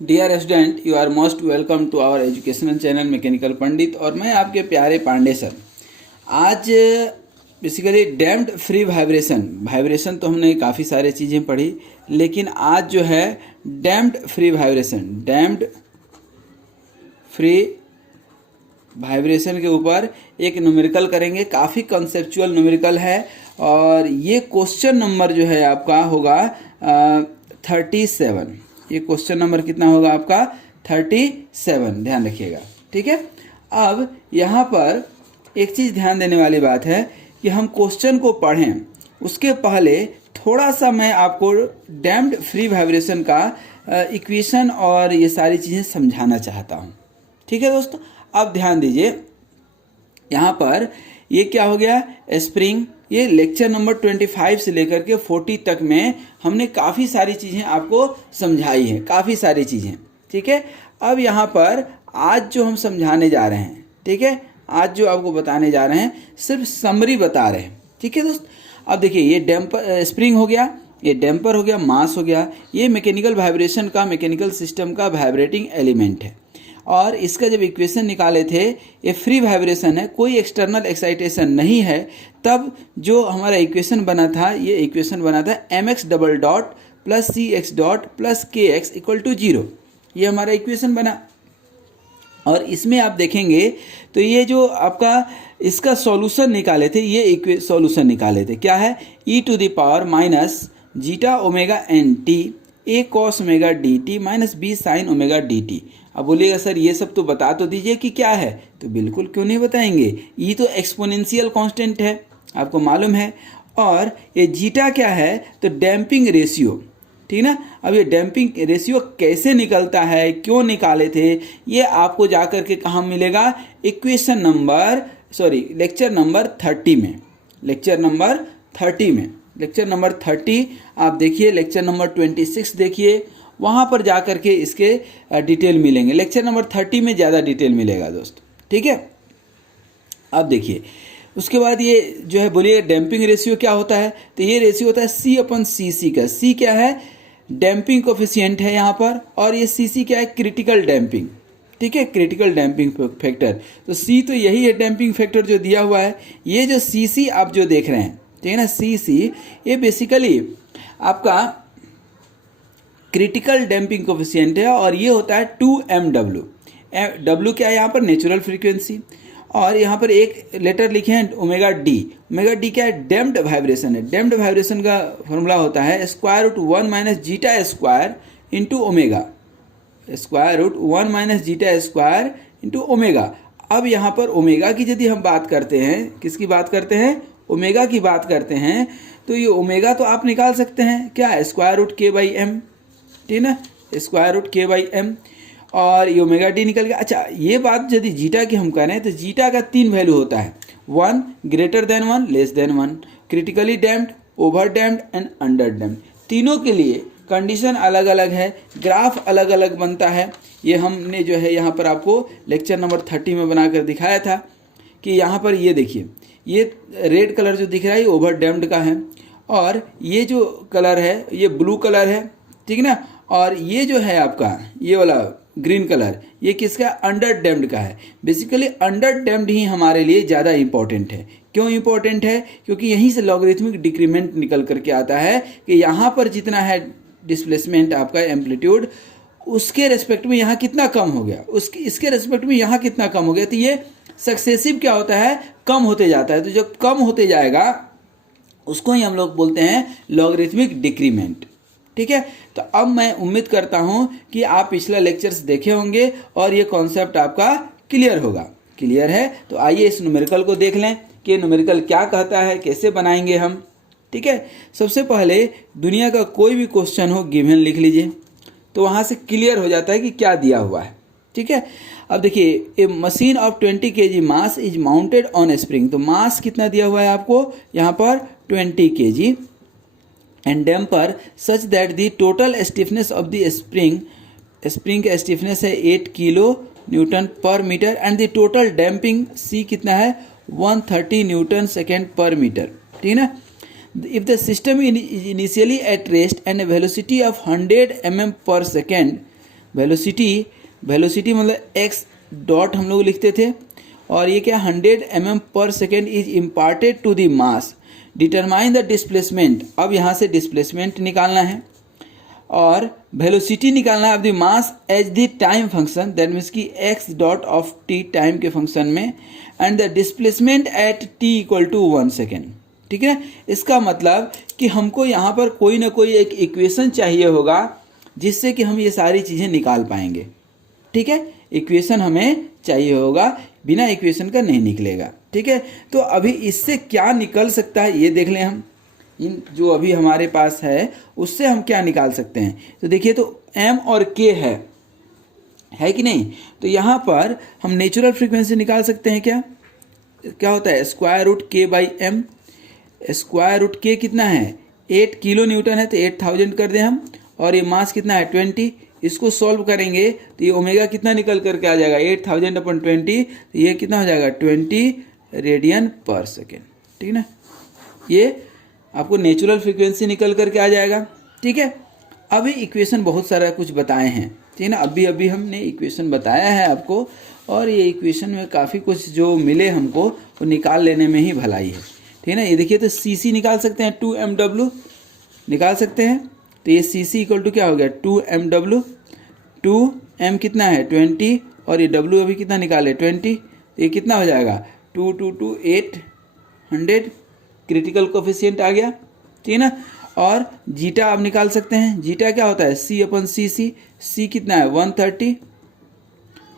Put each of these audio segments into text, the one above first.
Dear student, you are most welcome to our educational channel mechanical Pandit. और मैं आपके प्यारे पांडे सर। आज बेसिकली डैम्प्ड फ्री वाइब्रेशन तो हमने काफ़ी सारे चीज़ें पढ़ी, लेकिन आज जो है डैम्प्ड फ्री वाइब्रेशन के ऊपर एक न्यूमेरिकल करेंगे। काफ़ी कंसेप्चुअल न्यूमेरिकल है और ये क्वेश्चन नंबर जो है आपका होगा 37। ये क्वेश्चन नंबर कितना होगा आपका 37, ध्यान रखिएगा, ठीक है। अब यहाँ पर एक चीज़ ध्यान देने वाली बात है कि हम क्वेश्चन को पढ़ें उसके पहले थोड़ा सा मैं आपको डैम्प्ड फ्री वाइब्रेशन का इक्वेशन और ये सारी चीज़ें समझाना चाहता हूँ, ठीक है दोस्तों। अब ध्यान दीजिए, यहाँ पर ये क्या हो गया, स्प्रिंग। ये लेक्चर नंबर 25 से लेकर के 40 तक में हमने काफ़ी सारी चीज़ें आपको समझाई हैं, काफ़ी सारी चीज़ें, ठीक है। अब यहाँ पर आज जो हम समझाने जा रहे हैं, ठीक है, आज जो आपको बताने जा रहे हैं सिर्फ समरी बता रहे हैं, ठीक है दोस्त। अब देखिए, ये डैम्पर स्प्रिंग हो गया, ये डैम्पर हो गया, मास हो गया। ये मैकेनिकल वाइब्रेशन का, मैकेनिकल सिस्टम का वाइब्रेटिंग एलिमेंट है। और इसका जब इक्वेशन निकाले थे, ये फ्री वाइब्रेशन है, कोई एक्सटर्नल एक्साइटेशन नहीं है, तब जो हमारा इक्वेशन बना था, ये इक्वेशन बना था mx double dot plus cx dot plus kx equal to 0। ये हमारा इक्वेशन बना। और इसमें आप देखेंगे तो ये जो आपका इसका सॉल्यूशन निकाले थे, ये सॉल्यूशन निकाले थे, क्या है, e to the power minus zeta omega N T A cos omega D T minus B sine omega D T. अब बोलिएगा सर ये सब तो बता तो दीजिए कि क्या है, तो बिल्कुल क्यों नहीं बताएंगे। ये तो एक्सपोनेंशियल कांस्टेंट है, आपको मालूम है। और ये जीटा क्या है, तो डैम्पिंग रेशियो, ठीक ना। अब ये डैम्पिंग रेशियो कैसे निकलता है, क्यों निकाले थे, ये आपको जाकर के कहाँ मिलेगा, इक्वेशन नंबर लेक्चर नंबर 30 में। लेक्चर नंबर 30 आप देखिए, लेक्चर नंबर 26 देखिए, वहाँ पर जा कर के इसके डिटेल मिलेंगे। लेक्चर नंबर 30 में ज़्यादा डिटेल मिलेगा दोस्त, ठीक है। अब देखिए, उसके बाद ये जो है, बोलिए डैम्पिंग रेशियो क्या होता है, तो ये रेशियो होता है C/cc का। C क्या है, डैम्पिंग कोफिशिएंट है यहाँ पर, और ये cc क्या है, क्रिटिकल डैम्पिंग, ठीक है, क्रिटिकल डैम्पिंग फैक्टर। तो C तो यही है डैम्पिंग फैक्टर जो दिया हुआ है। ये जो cc आप जो देख रहे हैं, ठीक है ना, cc ये बेसिकली आपका क्रिटिकल डैम्पिंग कोफिशिएंट है, और ये होता है 2mw। W क्या है यहाँ पर, नेचुरल फ्रीक्वेंसी, और यहाँ पर एक लेटर लिखे हैं ओमेगा डी। ओमेगा डी क्या है, डैम्प्ड वाइब्रेशन है। डैम्प्ड वाइब्रेशन का फॉर्मूला होता है √1 minus zeta square into omega, √1 minus zeta square into omega. अब यहाँ पर ओमेगा की यदि हम बात करते हैं, किसकी बात करते हैं, ओमेगा की बात करते हैं, तो ये ओमेगा तो आप निकाल सकते हैं, क्या है, √k/m, ठीक ना, √k/m, और ये ओमेगा डी निकल गया। अच्छा, ये बात यदि जीटा की हम करें तो जीटा का 3 वैल्यू होता है, 1 greater than 1 less than 1, critically damped, over damped and under damped. तीनों के लिए कंडीशन अलग अलग है, ग्राफ अलग अलग बनता है। ये हमने जो है यहाँ पर आपको लेक्चर नंबर 30 में बनाकर दिखाया था कि यहाँ पर ये देखिए, ये रेड कलर जो दिख रहा है ये ओवर डैम्प्ड का है, और ये जो कलर है ये ब्लू कलर है, ठीक ना, और ये जो है आपका ये वाला ग्रीन कलर ये किसका, अंडर डैम्प्ड का है। बेसिकली अंडर डैम्प्ड ही हमारे लिए ज़्यादा इंपॉर्टेंट है। क्यों इंपॉर्टेंट है, क्योंकि यहीं से लॉगरिथमिक डिक्रीमेंट निकल करके आता है कि यहाँ पर जितना है डिस्प्लेसमेंट आपका एम्पलीट्यूड, उसके रेस्पेक्ट में यहाँ कितना कम हो गया, इसके रेस्पेक्ट में यहाँ कितना कम हो गया, तो ये सक्सेसिव क्या होता है, कम होते जाता है। तो जब कम होते जाएगा उसको ही हम लोग बोलते हैं लॉगरिथमिक डिक्रीमेंट, ठीक है। तो अब मैं उम्मीद करता हूं कि आप पिछला लेक्चर्स देखे होंगे और ये कॉन्सेप्ट आपका क्लियर होगा। क्लियर है तो आइए इस न्यूमेरिकल को देख लें कि न्यूमेरिकल क्या कहता है, कैसे बनाएंगे हम, ठीक है। सबसे पहले दुनिया का कोई भी क्वेश्चन हो गिवन लिख लीजिए, तो वहाँ से क्लियर हो जाता है कि क्या दिया हुआ है, ठीक है। अब देखिए, a machine of 20 kg mass is mounted on spring. तो मास कितना दिया हुआ है आपको यहाँ पर, 20 kg, and damper such that the total stiffness of the spring का stiffness है 8 kilo newton per metre, and the total damping C कितना है, 130 न्यूटन सेकेंड पर मीटर, ठीक है ना। If the system is initially at rest and a velocity of 100 mm per second, velocity मतलब x dot हम लोग लिखते थे, और ये क्या 100 mm per second is imparted to the mass, determine the displacement. अब यहाँ से डिस्प्लेसमेंट निकालना है और वेलोसिटी निकालना है of the mass as the time function, that means कि X dot of T time के फंक्शन में, and the displacement at T equal to 1 second. ठीक है, इसका मतलब कि हमको यहाँ पर कोई ना कोई एक इक्वेशन चाहिए होगा जिससे कि हम ये सारी चीज़ें निकाल पाएंगे। ठीक है, इक्वेशन हमें चाहिए होगा, बिना इक्वेशन का नहीं निकलेगा। ठीक है, तो अभी इससे क्या निकल सकता है ये देख लें हम, इन जो अभी हमारे पास है उससे हम क्या निकाल सकते हैं। तो देखिए, तो m और k है कि नहीं, तो यहाँ पर हम नेचुरल फ्रीक्वेंसी निकाल सकते हैं। क्या होता है, square root k by M. Square root k कितना है, 8 किलो न्यूटन है, तो 8000 कर दें हम, और ये मास कितना है 20। इसको सॉल्व करेंगे तो ये ओमेगा कितना निकल करके आ जाएगा 8000 अपन 20, तो ये कितना हो जाएगा 20 रेडियन पर सेकेंड। ठीक है ना, ये आपको नेचुरल फ्रीक्वेंसी निकल करके आ जाएगा। ठीक है, अभी इक्वेशन बहुत सारा कुछ बताए हैं। ठीक है ना, अभी हमने इक्वेशन बताया है आपको, और ये इक्वेशन में काफ़ी कुछ जो मिले हमको वो निकाल लेने में ही भलाई है। ठीक है ना, ये देखिए, तो CC निकाल सकते हैं, 2mw निकाल सकते हैं। तो ये CC इक्वल टू क्या हो गया 2mw, 2m कितना है 20, और ये w अभी कितना निकाले 20, तो ये कितना हो जाएगा 2 2 2 800 क्रिटिकल कोफिशिएंट आ गया। ठीक है ना, और जीटा आप निकाल सकते हैं। जीटा क्या होता है C अपन CC, C कितना है 130,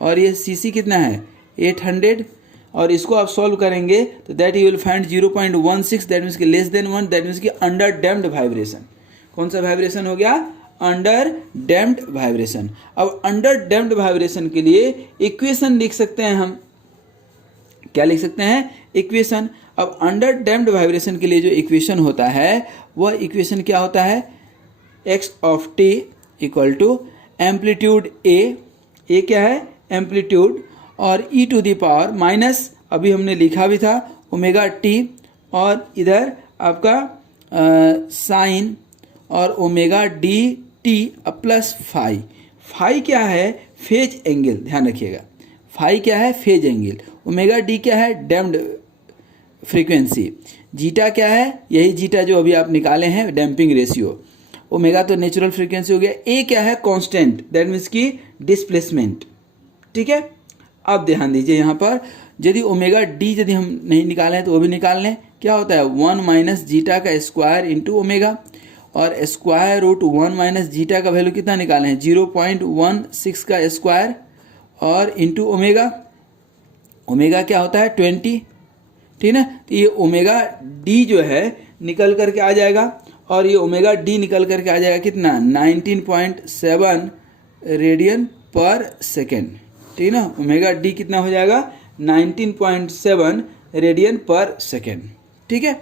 और ये CC कितना है 800, और इसको आप सॉल्व करेंगे तो that you will find 0.16, that means कि लेस देन 1, दैट मीन्स कि अंडर डैम्प्ड वाइब्रेशन। कौन सा वाइब्रेशन हो गया, अंडर डैम्प्ड वाइब्रेशन। अब अंडर डैम्प्ड वाइब्रेशन के लिए इक्वेशन लिख सकते हैं हम, क्या लिख सकते हैं, इक्वेशन। अब अंडर डैम्प्ड वाइब्रेशन के लिए जो इक्वेशन होता है वह इक्वेशन क्या होता है, x of t equal to amplitude a क्या है एम्पलीट्यूड, और e to the power minus, अभी हमने लिखा भी था ओमेगा t, और इधर आपका साइन और omega D T plus phi. Phi क्या है, फेज एंगल, ध्यान रखिएगा, फाई क्या है फेज एंगल, ओमेगा डी क्या है डैम्प्ड फ्रीक्वेंसी, जीटा क्या है, यही जीटा जो अभी आप निकाले हैं डैम्पिंग रेशियो, ओमेगा तो नेचुरल फ्रीक्वेंसी हो गया, ए क्या है कांस्टेंट, दैट मीन्स की डिस्प्लेसमेंट। ठीक है, अब ध्यान दीजिए यहाँ पर, यदि ओमेगा डी यदि हम नहीं निकाले हैं तो वो भी निकाल लें। क्या होता है 1 माइनस जीटा का स्क्वायर इंटू ओमेगा, और स्क्वायर रूट 1 माइनस जीटा का वैल्यू कितना निकाले हैं 0.16 का स्क्वायर, और इंटू ओमेगा, ओमेगा क्या होता है 20। ठीक है ना, तो ये ओमेगा डी जो है निकल करके आ जाएगा, और ये ओमेगा डी निकल करके आ जाएगा कितना 19.7 रेडियन पर सेकेंड। ठीक है ना, ओमेगा डी कितना हो जाएगा 19.7 रेडियन पर सेकेंड। ठीक है,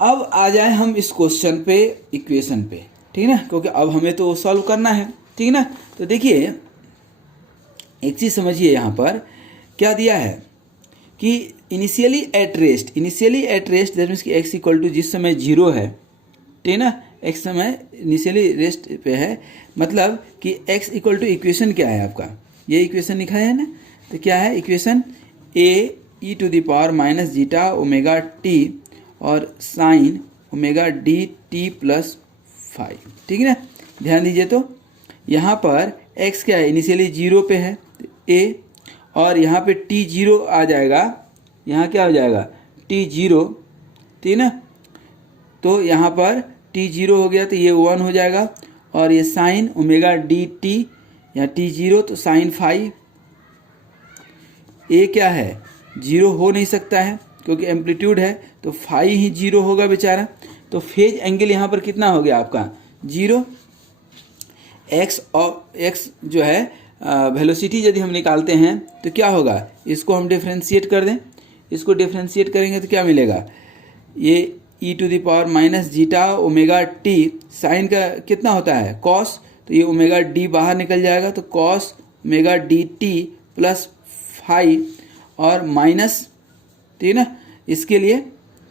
अब आ जाए हम इस क्वेश्चन पे, इक्वेशन पे। ठीक है ना, क्योंकि अब हमें तो सॉल्व करना है। ठीक है ना, तो देखिए एक चीज़ समझिए, यहाँ पर क्या दिया है कि initially at rest that means कि एक्स इक्वल टू जिस समय 0 है, ठीक है ना, एक्स समय इनिशियली रेस्ट पे है, मतलब कि एक्स इक्वल टू इक्वेशन क्या है आपका, ये इक्वेशन लिखा है ना, तो क्या है equation A e to the power minus zeta omega T और sine omega D T plus 5। ठीक है ना, ध्यान दीजिए, तो यहाँ पर x क्या है इनिशियली 0 पे है a, और यहाँ पे t 0 आ जाएगा, यहाँ क्या हो जाएगा t 0, ठीक है ना, तो यहाँ पर t 0 हो गया तो ये 1 हो जाएगा, और ये साइन ओमेगा डी टी, यहाँ t 0 तो साइन 5, a क्या है 0 हो नहीं सकता है क्योंकि एम्पलीट्यूड है, तो 5 ही 0 होगा बेचारा, तो फेज एंगल यहाँ पर कितना हो गया आपका 0। एक्स जो है वेलोसिटी यदि हम निकालते हैं तो क्या होगा, इसको हम डिफ्रेंशिएट कर दें, इसको डिफ्रेंशिएट करेंगे तो क्या मिलेगा, ये e to the power minus zeta omega T, sine का कितना होता है कॉस, तो ये ओमेगा डी बाहर निकल जाएगा, तो cos omega D T plus 5 और माइनस, ठीक है ना, इसके लिए,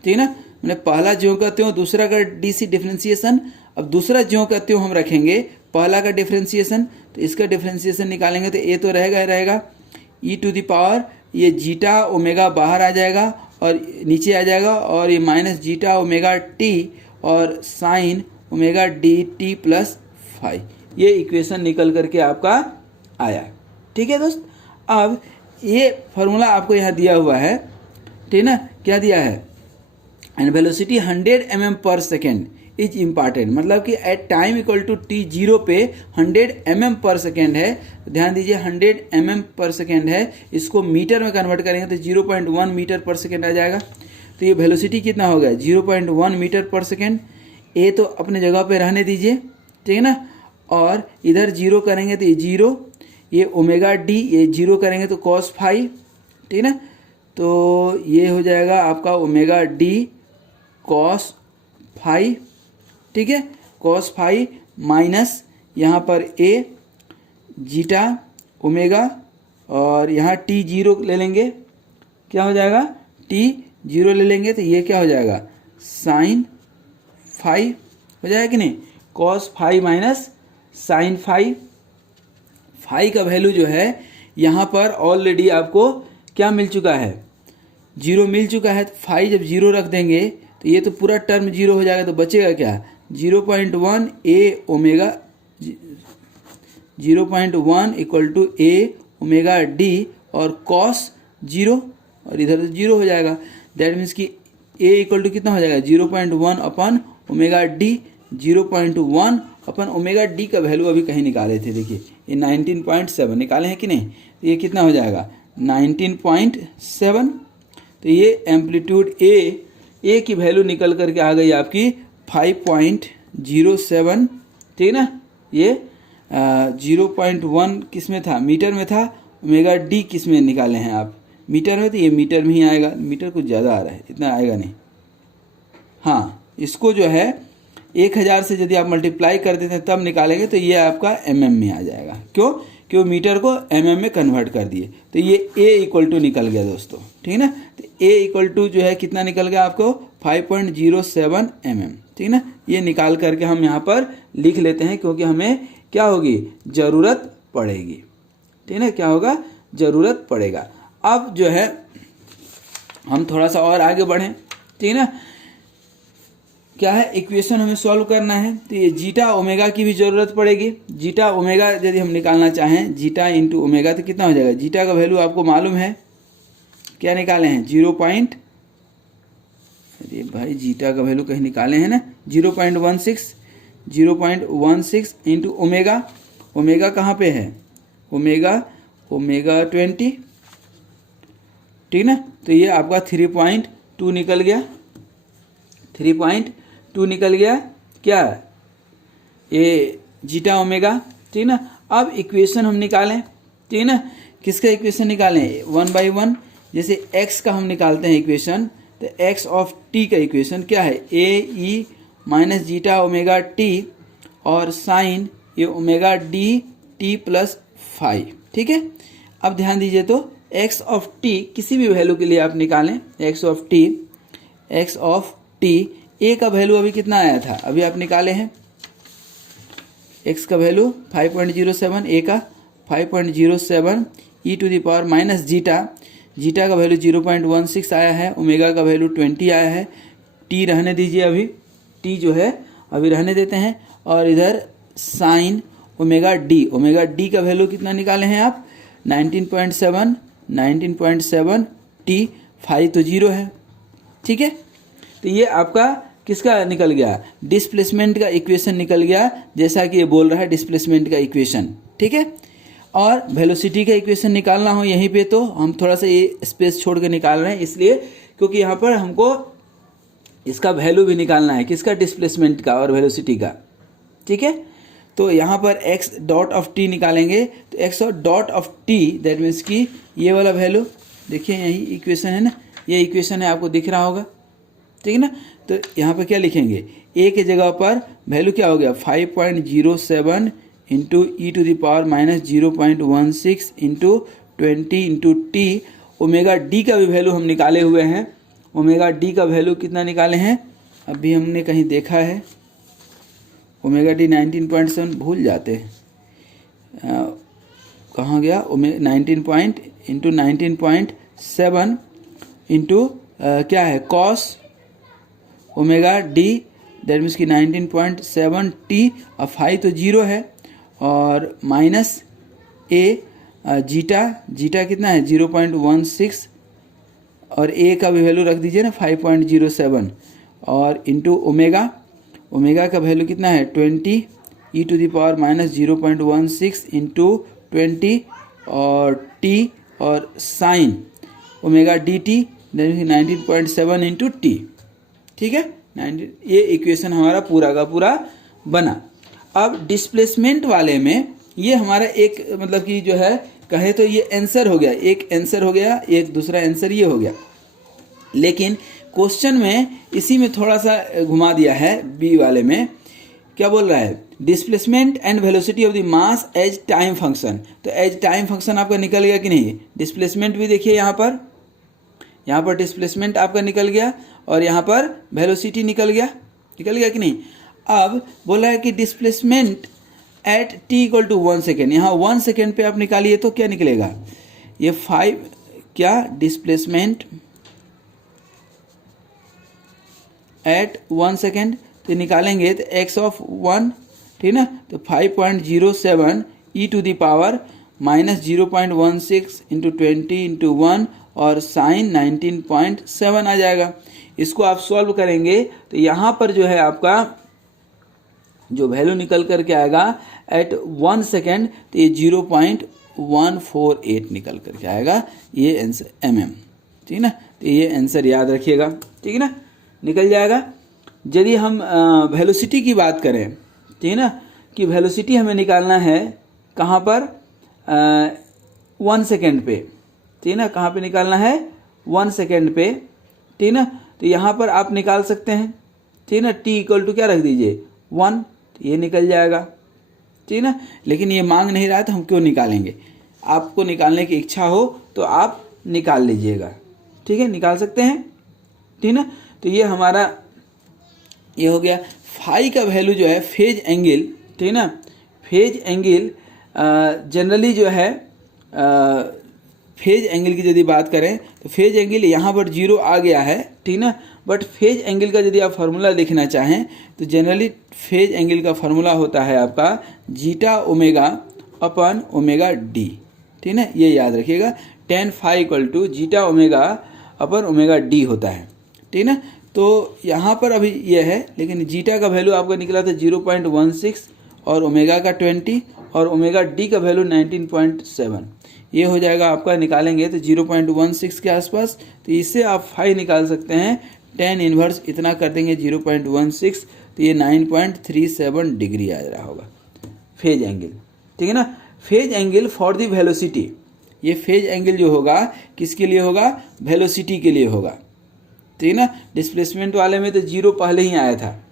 ठीक है ना, मैंने पहला ज्यों का त्यों दूसरा का डी सी डिफ्रेंशिएशन, अब दूसरा ज्यों का त्यों हम रखेंगे, पहला का डिफ्रेंसिएशन, तो इसका डिफ्रेंसिएशन निकालेंगे तो ए तो रहेगा ही रहेगा, ई टू द पावर ये जीटा ओमेगा बाहर आ जाएगा और नीचे आ जाएगा, और ये माइनस जीटा ओमेगा टी और sine omega D T plus five, ये इक्वेशन निकल करके आपका आया। ठीक है दोस्त, अब ये फार्मूला आपको यहाँ दिया हुआ है, ठीक ना, क्या दिया है, and velocity 100 mm per second is important, मतलब कि at time equal to T zero पे 100 mm पर सेकेंड है। ध्यान दीजिए 100 mm पर सेकेंड है, इसको मीटर में कन्वर्ट करेंगे तो 0.1 मीटर पर सेकेंड आ जाएगा। तो ये वेलोसिटी कितना हो गया 0.1 मीटर पर सेकेंड। ए तो अपने जगह पे रहने दीजिए, ठीक है ना, और इधर जीरो करेंगे तो ये जीरो, ये ओमेगा डी, ये जीरो करेंगे तो कॉस फाइव, ठीक है ना, तो ये हो जाएगा आपका ओमेगा डी कॉस फाइव, ठीक है, कॉस फाइव माइनस यहाँ पर ए जीटा ओमेगा, और यहाँ टी जीरो ले लेंगे, क्या हो जाएगा, टी जीरो ले लेंगे तो ये क्या हो जाएगा साइन फाइव हो जाएगा कि नहीं, cos five minus sine five. Five का वैल्यू जो है यहाँ पर ऑलरेडी आपको क्या मिल चुका है, जीरो मिल चुका है। तो फाइव जब जीरो रख देंगे तो ये तो पूरा टर्म जीरो हो जाएगा, तो बचेगा क्या 0.1 A omega, 0.1 equal to A omega D और कॉस जीरो, और इधर तो जीरो हो जाएगा। दैट मीन्स कि ए इक्वल टू कितना हो जाएगा 0.1 अपन ओमेगा डी, 0.1 अपन ओमेगा डी का वैल्यू अभी कहीं निकाले थे, देखिए ये 19.7 निकाले हैं कि नहीं, तो ये कितना हो जाएगा 19.7। तो ये एम्पलीट्यूड ए की वैल्यू निकल करके आ गई आपकी 5.07, ठीक ना, ये 0.1 किस में था, मीटर में था, ओमेगा डी किस में निकाले हैं आप, मीटर में, तो ये मीटर में ही आएगा, मीटर कुछ ज़्यादा आ रहा है, इतना आएगा नहीं। हाँ, इसको जो है 1000 से यदि आप मल्टीप्लाई कर देते हैं तब निकालेंगे तो ये आपका mm में आ जाएगा, क्यों, क्यों मीटर को mm में कन्वर्ट कर दिए, तो ये a इक्वल टू निकल गया दोस्तों, ठीक है ना। तो a इक्वल टू जो है कितना निकल गया आपको 5.07 mm, ठीक है ना। ये निकाल करके हम यहाँ पर लिख लेते हैं, क्योंकि हमें क्या होगी ज़रूरत पड़ेगी, ठीक है ना, क्या होगा ज़रूरत पड़ेगा। अब जो है हम थोड़ा सा और आगे बढ़ें, ठीक है ना, क्या है इक्वेशन हमें सॉल्व करना है, तो ये जीटा ओमेगा की भी ज़रूरत पड़ेगी। जीटा ओमेगा यदि हम निकालना चाहें, जीटा इंटू ओमेगा, तो कितना हो जाएगा, जीटा का वैल्यू आपको मालूम है, क्या निकाले हैं 0. अरे भाई जीटा का वैल्यू कहीं निकाले हैं ना, 0.16 इंटू ओमेगा, ओमेगा कहाँ पे है, ओमेगा 20, ठीक ना, तो ये आपका 3.2 निकल गया, 3.2 निकल गया, क्या ये जीटा ओमेगा, ठीक ना। अब इक्वेशन हम निकालें, ठीक ना, किसका इक्वेशन निकालें 1/1, जैसे x का हम निकालते हैं इक्वेशन, तो x ऑफ t का इक्वेशन क्या है ए E minus zeta omega t और साइन ये ओमेगा डी टी प्लस 5, ठीक है। अब ध्यान दीजिए, तो x ऑफ t किसी भी वैल्यू के लिए आप निकालें, x ऑफ t a का वैल्यू अभी कितना आया था, अभी आप निकाले हैं, x का वैल्यू 5.07, a का 5.07 e to the power minus zeta, zeta का वैल्यू 0.16 आया है, ओमेगा का वैल्यू 20 आया है, t रहने दीजिए, अभी t जो है अभी रहने देते हैं, और इधर साइन ओमेगा डी का वैल्यू कितना निकाले हैं आप 19.7 t, 5 तो 0 है, ठीक है। तो ये आपका किसका निकल गया, डिस्प्लेसमेंट का इक्वेशन निकल गया, जैसा कि ये बोल रहा है डिस्प्लेसमेंट का इक्वेशन, ठीक है। और वेलोसिटी का इक्वेशन निकालना हो यहीं पे, तो हम थोड़ा सा ये स्पेस छोड़ के निकाल रहे हैं, इसलिए क्योंकि यहाँ पर हमको इसका वैल्यू भी निकालना है, किसका, डिस्प्लेसमेंट का और वेलोसिटी का, ठीक है। तो यहाँ पर x डॉट ऑफ t निकालेंगे, तो x dot of t that means कि ये वाला वैल्यू, देखिए यही इक्वेशन है ना, ये इक्वेशन है, आपको दिख रहा होगा, ठीक है ना। तो यहाँ पर क्या लिखेंगे, a के जगह पर वैल्यू क्या हो गया 5.07 into E to the power minus 0.16 into 20 into T. Omega D का भी वैल्यू हम निकाले हुए हैं, ओमेगा डी का वैल्यू कितना निकाले हैं, अभी हमने कहीं देखा है, ओमेगा डी 19.7 भूल जाते हैं, कहाँ गया 19 इंटू 19.7 इंटू क्या है cos omega D, that means कि 19.7 टी, अब फाई तो जीरो है, और माइनस ए जीटा, जीटा कितना है 0.16, और ए का भी वैल्यू रख दीजिए ना 5.07, और इंटू ओमेगा, ओमेगा का वैल्यू कितना है 20 e to the power minus 0.16 into 20, और टी, और sine omega D T 19.7 into T. ठीक है, 90, ये इक्वेशन हमारा पूरा का पूरा बना। अब डिस्प्लेसमेंट वाले में ये हमारा एक मतलब कि जो है कहे तो ये आंसर हो गया, एक आंसर हो गया, एक दूसरा आंसर ये हो गया, लेकिन क्वेश्चन में इसी में थोड़ा सा घुमा दिया है। बी वाले में क्या बोल रहा है, displacement and velocity of the mass as time function. तो एज टाइम फंक्शन आपका निकल गया कि नहीं, डिस्प्लेसमेंट भी देखिए यहाँ पर डिस्प्लेसमेंट आपका निकल गया, और यहाँ पर वेलोसिटी निकल गया कि नहीं। अब बोला है कि displacement at T equal to 1 second, यहाँ 1 सेकेंड पे आप निकालिए तो क्या निकलेगा, ये 5 क्या डिस्प्लेसमेंट एट 1 सेकेंड, तो निकालेंगे तो x ऑफ 1, ठीक ना, तो 5.07 e to the power minus 0.16 into 20 into 1 और साइन 19.7 आ जाएगा। इसको आप सॉल्व करेंगे तो यहाँ पर जो है आपका जो वैल्यू निकल करके आएगा एट 1 सेकेंड, तो ये 0.148 निकल करके आएगा, ये आंसर mm, ठीक है ना। तो ये आंसर याद रखिएगा, ठीक है ना, निकल जाएगा। यदि हम वेलोसिटी की बात करें, ठीक है ना, कि वेलोसिटी हमें निकालना है कहाँ पर 1 सेकेंड पे, ठीक है ना, कहाँ पे निकालना है 1 सेकेंड पे, ठीक है ना। तो यहाँ पर आप निकाल सकते हैं, ठीक है ना, t इक्वल टू क्या रख दीजिए 1, तो ये निकल जाएगा, ठीक है ना। लेकिन ये मांग नहीं रहा है तो हम क्यों निकालेंगे, आपको निकालने की इच्छा हो तो आप निकाल लीजिएगा, ठीक है, निकाल सकते हैं, ठीक है ना। तो ये हमारा ये हो गया। फाई का वैल्यू जो है फेज एंगल, ठीक है ना, फेज एंगल जनरली जो है फेज एंगल की यदि बात करें तो फेज एंगल यहाँ पर 0 आ गया है, ठीक ना, बट फेज एंगल का यदि आप फार्मूला लिखना चाहें तो जनरली फेज एंगल का फार्मूला होता है आपका zeta omega upon omega D, ठीक ना, ये याद रखिएगा। tan phi equal to zeta omega upon omega D होता है, ठीक ना। तो यहाँ पर अभी ये है, लेकिन जीटा का वैल्यू आपका निकला था 0.16 और ओमेगा का 20 और ओमेगा डी का वैल्यू 19.7, ये हो जाएगा आपका, निकालेंगे तो 0.16 के आसपास। तो इससे आप फाई निकाल सकते हैं, tan इनवर्स इतना कर देंगे 0.16, तो ये 9.37 डिग्री आ रहा होगा फेज एंगल, ठीक है ना। Phase angle for the velocity, ये फेज एंगल जो होगा किसके लिए होगा, वेलोसिटी के लिए होगा, ठीक है ना। डिस्प्लेसमेंट वाले में तो 0 पहले ही आया था,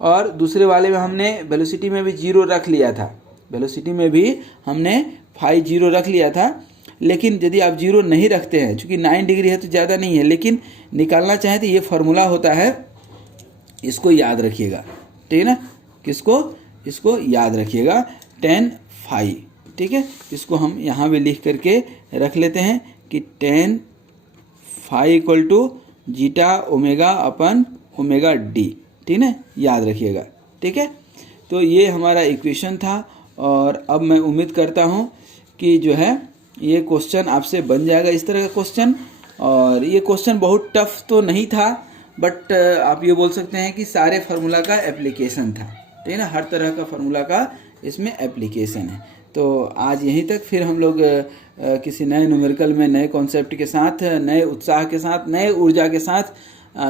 और दूसरे वाले में हमने वेलोसिटी में भी 0 रख लिया था, वेलोसिटी में भी हमने फाई 0 रख लिया था। लेकिन यदि आप 0 नहीं रखते हैं, चूंकि 9 डिग्री है तो ज़्यादा नहीं है, लेकिन निकालना चाहें तो ये फार्मूला होता है, इसको याद रखिएगा, ठीक है ना, किसको, इसको याद रखिएगा tan phi, ठीक है। इसको हम यहाँ भी लिख करके रख लेते हैं कि tan phi equal to zeta omega upon omega D, ठीक है, याद रखिएगा, ठीक है। तो ये हमारा इक्वेशन था, और अब मैं उम्मीद करता हूँ कि जो है ये क्वेश्चन आपसे बन जाएगा इस तरह का क्वेश्चन। और ये क्वेश्चन बहुत टफ तो नहीं था, बट आप ये बोल सकते हैं कि सारे फार्मूला का एप्लीकेशन था, ठीक है ना, हर तरह का फार्मूला का इसमें एप्लीकेशन है। तो आज यहीं तक, फिर हम लोग किसी नए न्यूमेरिकल में नए कॉन्सेप्ट के साथ, नए उत्साह के साथ, नए ऊर्जा के साथ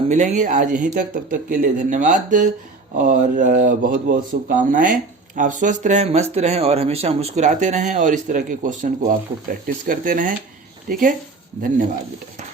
मिलेंगे। आज यहीं तक, तब तक के लिए धन्यवाद और बहुत बहुत शुभकामनाएं। आप स्वस्थ रहें, मस्त रहें और हमेशा मुस्कुराते रहें, और इस तरह के क्वेश्चन को आपको प्रैक्टिस करते रहें, ठीक है। धन्यवाद बेटा।